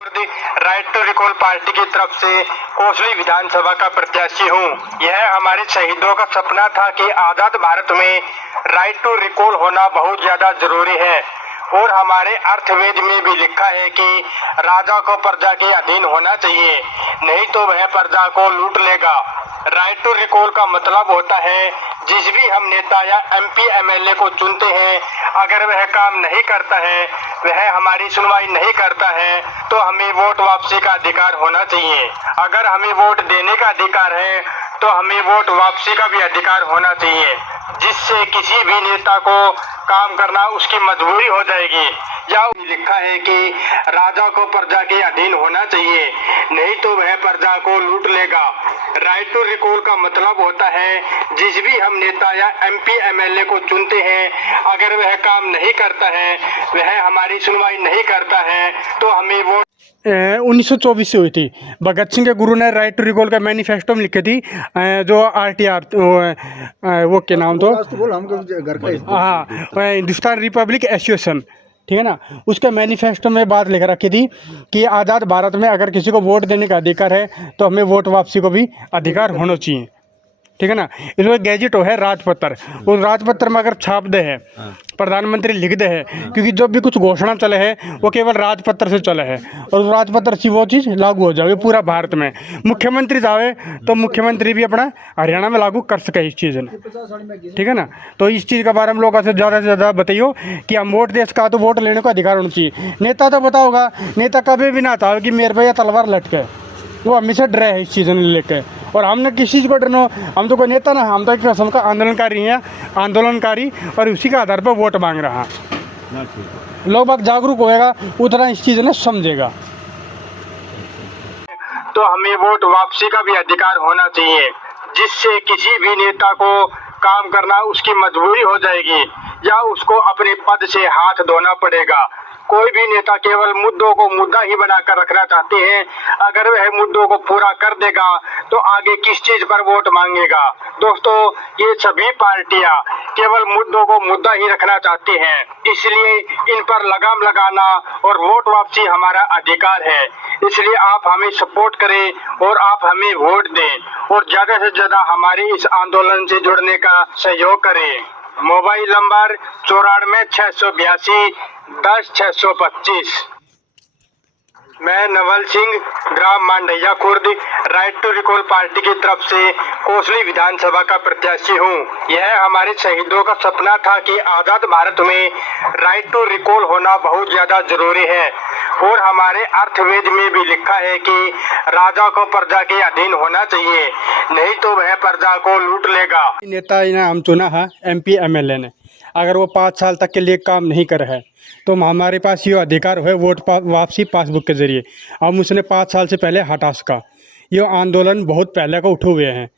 Right to recall party की तरफ से कोसली विधानसभा का प्रत्याशी हूँ। यह हमारे शहीदों का सपना था कि आजाद भारत में राइट टू रिकॉल होना बहुत ज्यादा जरूरी है और हमारे अर्थवेद में भी लिखा है कि राजा को प्रजा के अधीन होना चाहिए, नहीं तो वह प्रजा को लूट लेगा। राइट टू रिकॉल का मतलब होता है जिस भी हम नेता या एमपी एमएलए को चुनते हैं, अगर वह काम नहीं करता है, वह हमारी सुनवाई नहीं करता है, तो हमें वोट वापसी का अधिकार होना चाहिए। अगर हमें वोट देने का अधिकार है तो हमें वोट वापसी का भी अधिकार होना चाहिए, जिससे किसी भी नेता को काम करना उसकी मजबूरी हो जाएगी। या लिखा है कि राजा को प्रजा के अधीन होना चाहिए, नहीं तो वह प्रजा को लूट लेगा। राइट टू रिकॉल का मतलब होता है जिस भी हम नेता या एमपी एमएलए को चुनते हैं, अगर वह काम नहीं करता है, वह हमारी सुनवाई नहीं करता है, तो हमें वोट 1924 से हुई थी। भगत सिंह के गुरु ने राइट टू रिकॉल का मैनिफेस्टो में लिखी थी, जो आरटीआर वो क्या नाम तो हाँ, हिंदुस्तान रिपब्लिक एसोसिएशन, ठीक है ना। उसके मैनिफेस्टो में बात लिख रखी थी कि आज़ाद भारत में अगर किसी को वोट देने का अधिकार है तो हमें वोट वापसी को भी अधिकार होना चाहिए, ठीक है ना। इसमें गैजेट है राजपत्र, वो राजपत्र में अगर छाप दे है, प्रधानमंत्री लिख दे है, क्योंकि जो भी कुछ घोषणा चले है वो केवल राजपत्र से चले है और राजपत्र से वो चीज़ लागू हो जाएगी पूरा भारत में। मुख्यमंत्री जावे तो मुख्यमंत्री भी अपना हरियाणा में लागू कर सके इस चीज़ ने, ठीक है ना। तो इस चीज़ के बारे में लोगों से ज़्यादा से ज़्यादा बताइयो कि हम वोट देश का तो वोट लेने का अधिकार होना चाहिए। नेता तो बताओगा, नेता कभी भी ना था कि मेरे पे यह तलवार लटके, वो हमेशा डरे है इस चीज़ ने लेके। और हमने किस चीज़ को डरना, हम तो कोई नेता ना, हम तो एक किस्म का आंदोलनकारी हैं, आंदोलनकारी, और उसी के आधार पर वोट मांग रहा है। लोग बाग जागरूक होएगा उतना इस चीज़ ने समझेगा। तो हमें वोट वापसी का भी अधिकार होना चाहिए, जिससे किसी भी नेता को काम करना उसकी मजबूरी हो जाएगी या उसको अपने पद से हाथ धोना पड़ेगा। कोई भी नेता केवल मुद्दों को मुद्दा ही बनाकर रखना चाहते हैं, अगर वह मुद्दों को पूरा कर देगा तो आगे किस चीज पर वोट मांगेगा। दोस्तों, ये सभी पार्टियां केवल मुद्दों को मुद्दा ही रखना चाहती हैं, इसलिए इन पर लगाम लगाना और वोट वापसी हमारा अधिकार है। इसलिए आप हमें सपोर्ट करें और आप हमें वोट दें और ज्यादा से ज्यादा हमारे इस आंदोलन से जुड़ने का सहयोग करें। Mobile number 94 682 10 625। मैं नवल सिंह, ग्राम Mandaiya Khurd, right to recall party की तरफ से कोसली विधानसभा का प्रत्याशी हूँ। यह हमारे शहीदों का सपना था कि आजाद भारत में राइट टू रिकॉल होना बहुत ज्यादा जरूरी है और हमारे अर्थवेद में भी लिखा है कि राजा को प्रजा के अधीन होना चाहिए, नहीं तो वह प्रजा को लूट लेगा। नेता इन्हें हम चुना है एमपी एमएलए ने, अगर वो 5 साल तक के लिए काम नहीं कर है तो हमारे पास ये अधिकार है वोट वापसी पासबुक के ज़रिए हम उसने 5 साल से पहले हटा सका। ये आंदोलन बहुत पहले को उठे हुए हैं।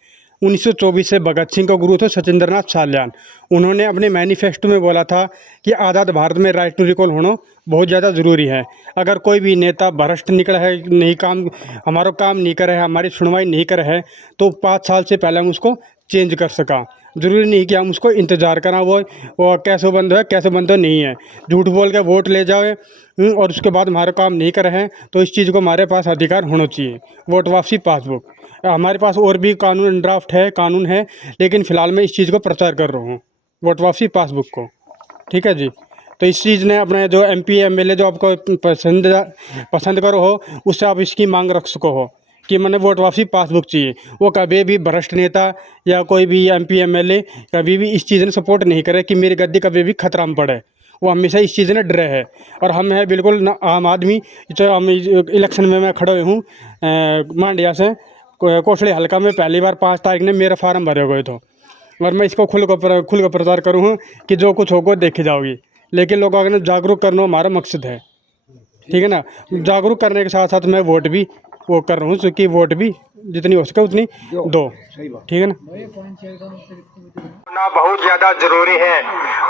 1924 से भगत सिंह का गुरु थे सचिंद्रनाथ साल्यान, उन्होंने अपने मैनिफेस्टो में बोला था कि आज़ाद भारत में राइट टू रिकॉल होना बहुत ज़्यादा ज़रूरी है। अगर कोई भी नेता भ्रष्ट निकला है, नहीं काम हमारा काम नहीं करे है, हमारी सुनवाई नहीं करे है, तो 5 साल से पहले हम उसको चेंज कर सका। ज़रूरी नहीं कि हम उसको इंतज़ार करा, वो कैसे बंद है कैसे बंद नहीं है, झूठ बोल के वोट ले जाए और उसके बाद हमारा काम नहीं करे हैं, तो इस चीज़ को हमारे पास अधिकार होना चाहिए। वोट वापसी पासबुक हमारे पास और भी कानून ड्राफ्ट है, कानून है, लेकिन फ़िलहाल मैं इस चीज़ को प्रचार कर रहा हूँ, वोट वापसी पासबुक को, ठीक है जी। तो इस चीज़ ने अपने जो एमपी एमएलए जो आपको पसंद करो हो, उससे आप इसकी मांग रख सको हो कि मैंने वोट वापसी पासबुक चाहिए। वो कभी भी भ्रष्ट नेता या कोई भी एमपी एमएलए कभी भी इस चीज़ ने सपोर्ट नहीं करे कि मेरी गद्दी कभी भी खतरा में पड़े। वो हमेशा इस चीज़ ने डरे है और हम है बिल्कुल आम आदमी। जो हम इलेक्शन में मैं खड़े हूँ मांडिया से, कोसली हल्का में पहली बार 5 तारीख ने मेरा फार्म भरे हुए थे और मैं इसको खुल कर प्रचार करूँ हूँ कि जो कुछ होगा देखे जाओगी, लेकिन लोगों को जागरूक करना हमारा मकसद है, ठीक है ना। जागरूक करने के साथ साथ मैं वोट भी वो कर रहा हूँ, क्योंकि वोट भी जितनी हो सके उतनी दो, ठीक है ना। होना बहुत ज्यादा जरूरी है।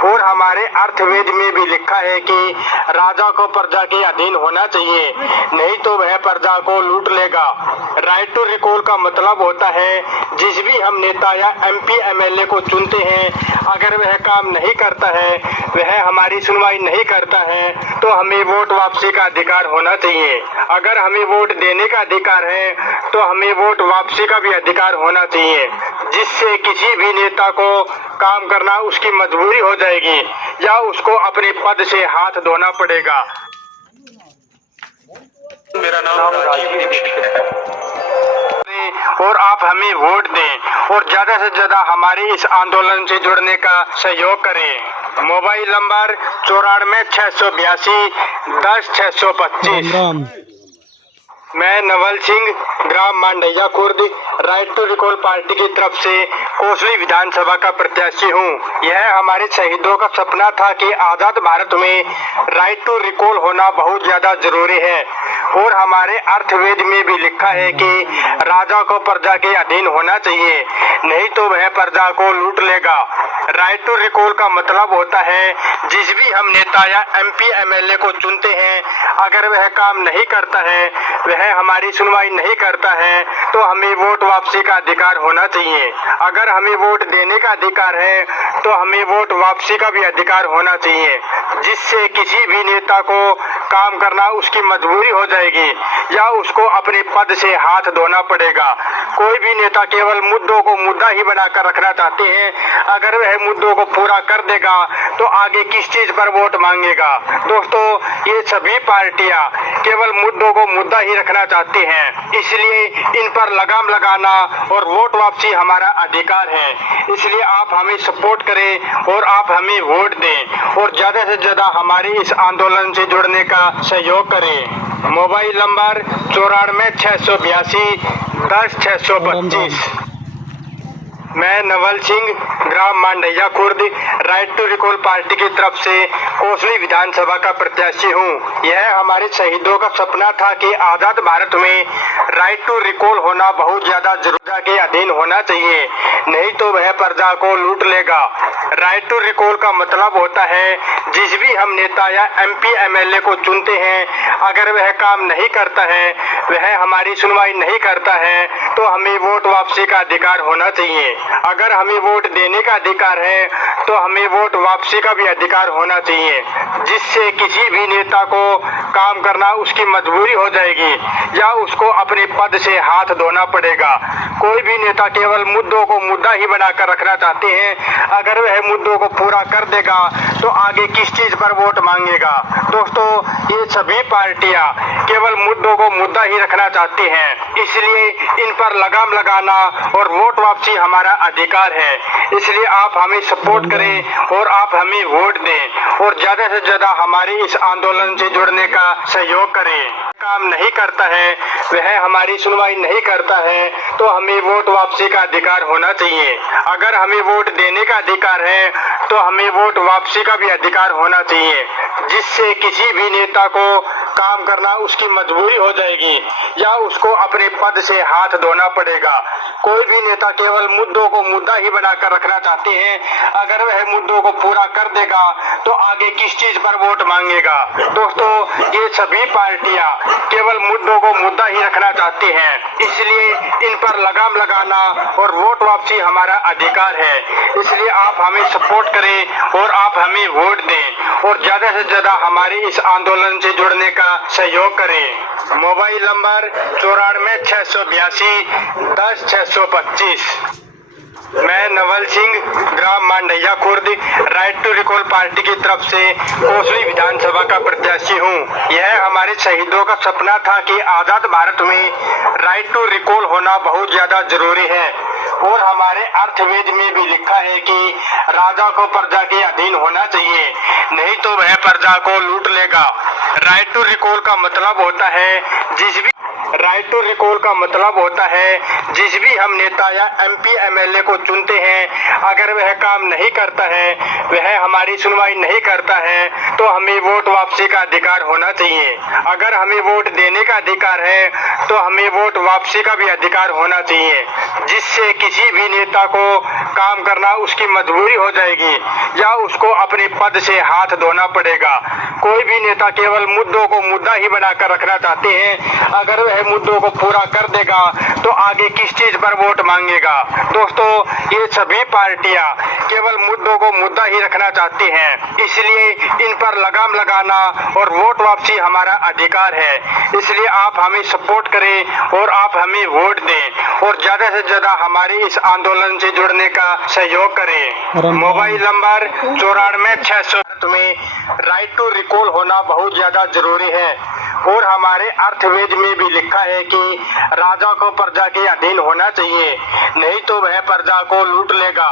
और हमारे अर्थवेद में भी लिखा है कि राजा को प्रजा के अधीन होना चाहिए, नहीं तो वह प्रजा को लूट लेगा। राइट टू रिकॉल का मतलब होता है जिस भी हम नेता या MP MLA को चुनते हैं, अगर वह काम नहीं करता है, वह हमारी सुनवाई नहीं करता है, तो हमें वोट वापसी का अधिकार होना चाहिए। अगर हमें वोट देने का अधिकार है तो हमें वोट वापसी का भी अधिकार होना चाहिए, जिससे किसी भी नेता को काम करना उसकी मजबूरी हो जाएगी या उसको अपने पद से हाथ धोना पड़ेगा। मेरा नाम राजीव है और आप हमें वोट दें और ज्यादा से ज्यादा हमारे इस आंदोलन से जुड़ने का सहयोग करें। Mobile number 94 682 10 625। राम मैं नवल सिंह, ग्राम Mandaiya Khurd, right to recall party की तरफ से कोसली विधानसभा का प्रत्याशी हूं। यह हमारे शहीदों का सपना था कि आजाद भारत में राइट टू रिकॉल होना बहुत ज्यादा जरूरी है। और हमारे अर्थवेद में भी लिखा है कि राजा को प्रजा के अधीन होना चाहिए, नहीं तो वह प्रजा को लूट लेगा। राइट टू रिकॉल का मतलब होता है जिस भी हम नेता या MP MLA को चुनते हैं, अगर वह काम नहीं करता है, वह हमारी सुनवाई नहीं करता है, तो हमें वोट वापसी का अधिकार होना चाहिए। अगर हमें वोट देने का अधिकार है तो हमें वोट वापसी का भी अधिकार होना चाहिए, जिससे किसी भी नेता को काम करना उसकी मजबूरी हो जाएगी या उसको अपने पद से हाथ धोना पड़ेगा। कोई भी नेता केवल मुद्दों को मुद्दा ही बनाकर रखना चाहते हैं, अगर वह मुद्दों को पूरा कर देगा तो आगे किस चीज पर वोट मांगेगा। दोस्तों, ये सभी पार्टियां केवल मुद्दों को मुद्दा ही रखना चाहती हैं, इसलिए इन पर लगाम लगाना और वोट वापसी हमारा अधिकार है। इसलिए आप हमें सपोर्ट करें और आप हमें वोट दें और ज्यादा से ज्यादा हमारे इस आंदोलन से जुड़ने का सहयोग करें। Mobile number 94 682 10 625। मैं नवल सिंह, ग्राम Mandaiya Khurd, right to recall party की तरफ से कोसली विधानसभा का प्रत्याशी हूं। यह हमारे शहीदों का सपना था कि आजाद भारत में राइट टू रिकॉल होना बहुत ज्यादा जरूरत के अधीन होना चाहिए, नहीं तो वह प्रजा को लूट लेगा। राइट टू रिकॉल का मतलब होता है जिस भी हम नेता या MP MLA को चुनते हैं, अगर वह काम नहीं करता है, वह हमारी सुनवाई नहीं करता है, तो हमें वोट वापसी का अधिकार होना चाहिए। अगर हमें वोट देने का अधिकार है तो हमें वोट वापसी का भी अधिकार होना चाहिए, जिससे किसी भी नेता को काम करना उसकी मजबूरी हो जाएगी या उसको अपने पद से हाथ धोना पड़ेगा। कोई भी नेता केवल मुद्दों को मुद्दा ही बनाकर रखना चाहते हैं, अगर वह मुद्दों को पूरा कर देगा तो आगे किस चीज पर वोट मांगेगा। दोस्तों, ये सभी पार्टियां केवल मुद्दों को मुद्दा ही रखना चाहती हैं, इसलिए इन पर लगाम लगाना और वोट वापसी हमारा अधिकार है। इसलिए आप हमें सपोर्ट करें और आप हमें वोट दें और ज्यादा से ज्यादा हमारे इस आंदोलन से जुड़ने का सहयोग करें। काम नहीं करता है, वह हमारी सुनवाई नहीं करता है, तो हमें वोट वापसी का अधिकार होना चाहिए। अगर हमें वोट देने का अधिकार है तो हमें वोट वापसी का भी अधिकार होना चाहिए, जिससे किसी भी नेता को काम करना उसकी मजबूरी हो जाएगी या उसको अपने पद से हाथ धोना पड़ेगा। कोई भी नेता केवल मुद्दों को मुद्दा ही बनाकर रखना चाहते हैं, अगर वह मुद्दों को पूरा कर देगा तो आगे किस चीज पर वोट मांगेगा। दोस्तों, ये सभी पार्टियां केवल मुद्दों को मुद्दा ही रखना चाहती हैं, इसलिए इन पर लगाम लगाना और वोट वापसी हमारा अधिकार है। इसलिए आप हमें सपोर्ट करें और आप हमें वोट दें और ज्यादा से ज्यादा हमारे इस आंदोलन से जुड़ने का सहयोग करें। Mobile number 94 682 10 625। मैं नवल सिंह, ग्राम Mandaiya Khurd, right to recall party की तरफ से कोसली विधानसभा का प्रत्याशी हूं। यह हमारे शहीदों का सपना था कि आजाद भारत में राइट टू रिकॉल होना बहुत ज्यादा जरूरी है। और हमारे अर्थवेद में भी लिखा है कि राजा को प्रजा के अधीन होना चाहिए, नहीं तो वह प्रजा को लूट लेगा। राइट टू रिकॉल का मतलब होता है जिस भी राइट टू रिकॉल का मतलब होता है जिस भी हम नेता या MP MLA को चुनते हैं, अगर वह काम नहीं करता है, वह हमारी सुनवाई नहीं करता है, तो हमें वोट वापसी का अधिकार होना चाहिए। अगर हमें वोट देने का अधिकार है तो हमें वोट वापसी का भी अधिकार होना चाहिए, जिससे किसी भी नेता को काम करना उसकी मजबूरी हो जाएगी या उसको अपने पद से हाथ धोना पड़ेगा। कोई भी नेता केवल मुद्दों को मुद्दा ही बनाकर रखना चाहते हैं। अगर वह मुद्दों को पूरा कर देगा तो आगे किस चीज पर वोट मांगेगा। दोस्तों, ये सभी पार्टियां केवल मुद्दों को मुद्दा ही रखना चाहती हैं, इसलिए इन पर लगाम लगाना और वोट वापसी हमारा अधिकार है। इसलिए आप हमें सपोर्ट करें और आप हमें वोट दें और ज्यादा से ज्यादा हमारे इस आंदोलन से जुड़ने का सहयोग करें। मोबाइल नंबर 94 में राइट टू रिकॉल होना बहुत ज्यादा जरूरी है और हमारे अर्थवेद में भी लिखा है कि राजा को प्रजा के अधीन होना चाहिए, नहीं तो वह प्रजा को लूट लेगा।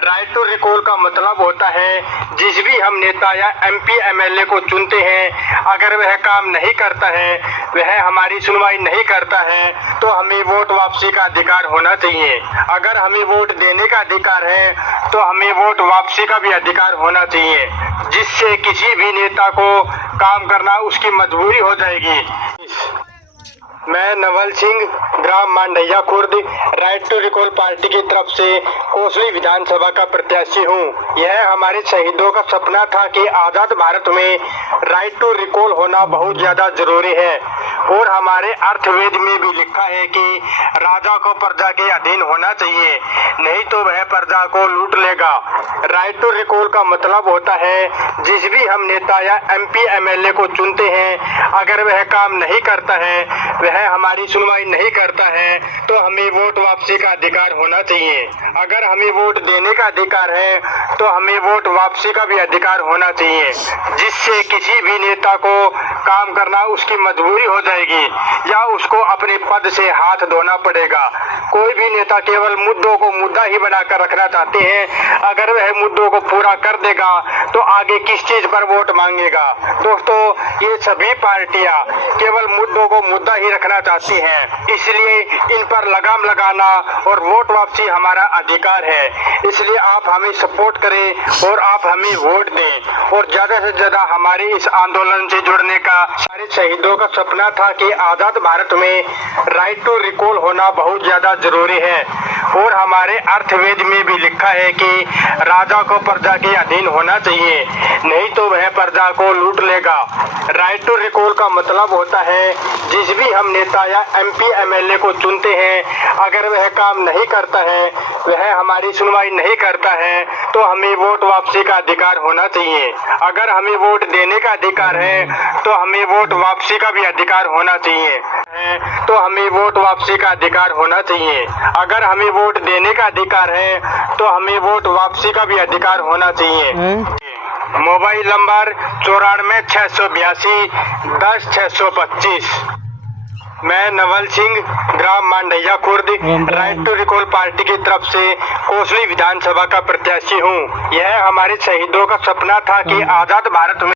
राइट टू रिकॉल का मतलब होता है जिस भी हम नेता या MP MLA को चुनते हैं, अगर वह काम नहीं करता है, वह हमारी सुनवाई नहीं करता है, तो हमें वोट वापसी का अधिकार होना चाहिए। अगर हमें वोट देने का अधिकार है तो हमें वोट वापसी का भी अधिकार होना चाहिए, जिससे किसी भी नेता को काम करना उसकी मजबूरी हो जाएगी। मैं नवल सिंह, ग्राम Mandaiya Khurd, right to recall party की तरफ से कोसली विधानसभा का प्रत्याशी हूँ। यह हमारे शहीदों का सपना था कि आजाद भारत में राइट टू रिकॉल होना बहुत ज्यादा जरूरी है और हमारे अर्थवेद में भी लिखा है कि राजा को प्रजा के अधीन होना चाहिए, नहीं तो वह प्रजा को लूट लेगा। राइट टू रिकॉल का मतलब होता है जिस भी हम नेता या MP MLA को चुनते हैं, अगर वह काम नहीं करता है, वह हमारी सुनवाई नहीं करता है, तो हमें वोट वापसी का अधिकार होना चाहिए। अगर हमें वोट देने का अधिकार है तो हमें वोट वापसी का भी अधिकार होना चाहिए, जिससे किसी भी नेता को काम करना उसकी मजबूरी हो जाएगी या उसको अपने पद से हाथ धोना पड़ेगा। कोई भी नेता केवल मुद्दों को मुद्दा ही बनाकर रखना चाहते हैं। अगर वह मुद्दों को पूरा कर देगा तो आगे किस चीज पर वोट मांगेगा। दोस्तों, ये सभी पार्टियां केवल मुद्दों को मुद्दा ही रखना चाहती हैं, इसलिए इन पर लगाम लगाना और वोट वापसी हमारा अधिकार है। इसलिए आप हमें सपोर्ट करें और आप हमें वोट दें और ज्यादा से ज्यादा हमारे इस आंदोलन से जुड़ने का। सारे शहीदों का सपना था कि आजाद भारत में राइट टू रिकॉल होना बहुत ज्यादा जरूरी है और हमारे अर्थवेद में भी लिखा है कि राजा को प्रजा के अधीन होना चाहिए, नहीं तो वह प्रजा को लूट लेगा। राइट टू रिकॉल का मतलब होता है जिस भी हम नेता या MP MLA को चुनते हैं, अगर वह काम नहीं करता है, वह हमारी सुनवाई नहीं करता है, तो हमें वोट वापसी का अधिकार होना चाहिए। अगर हमें वोट देने का अधिकार है तो हमें वोट वापसी का भी अधिकार होना चाहिए तो हमें वोट वापसी का अधिकार होना चाहिए। अगर हमें वोट देने का अधिकार है तो हमें वोट वापसी का भी अधिकार होना चाहिए। Mobile number 94 682 10 625। मैं नवल सिंह, ग्राम Mandaiya Khurd, right to recall party की तरफ से कोसली विधानसभा का प्रत्याशी हूँ। यह हमारे शहीदों का सपना था कि आजाद भारत में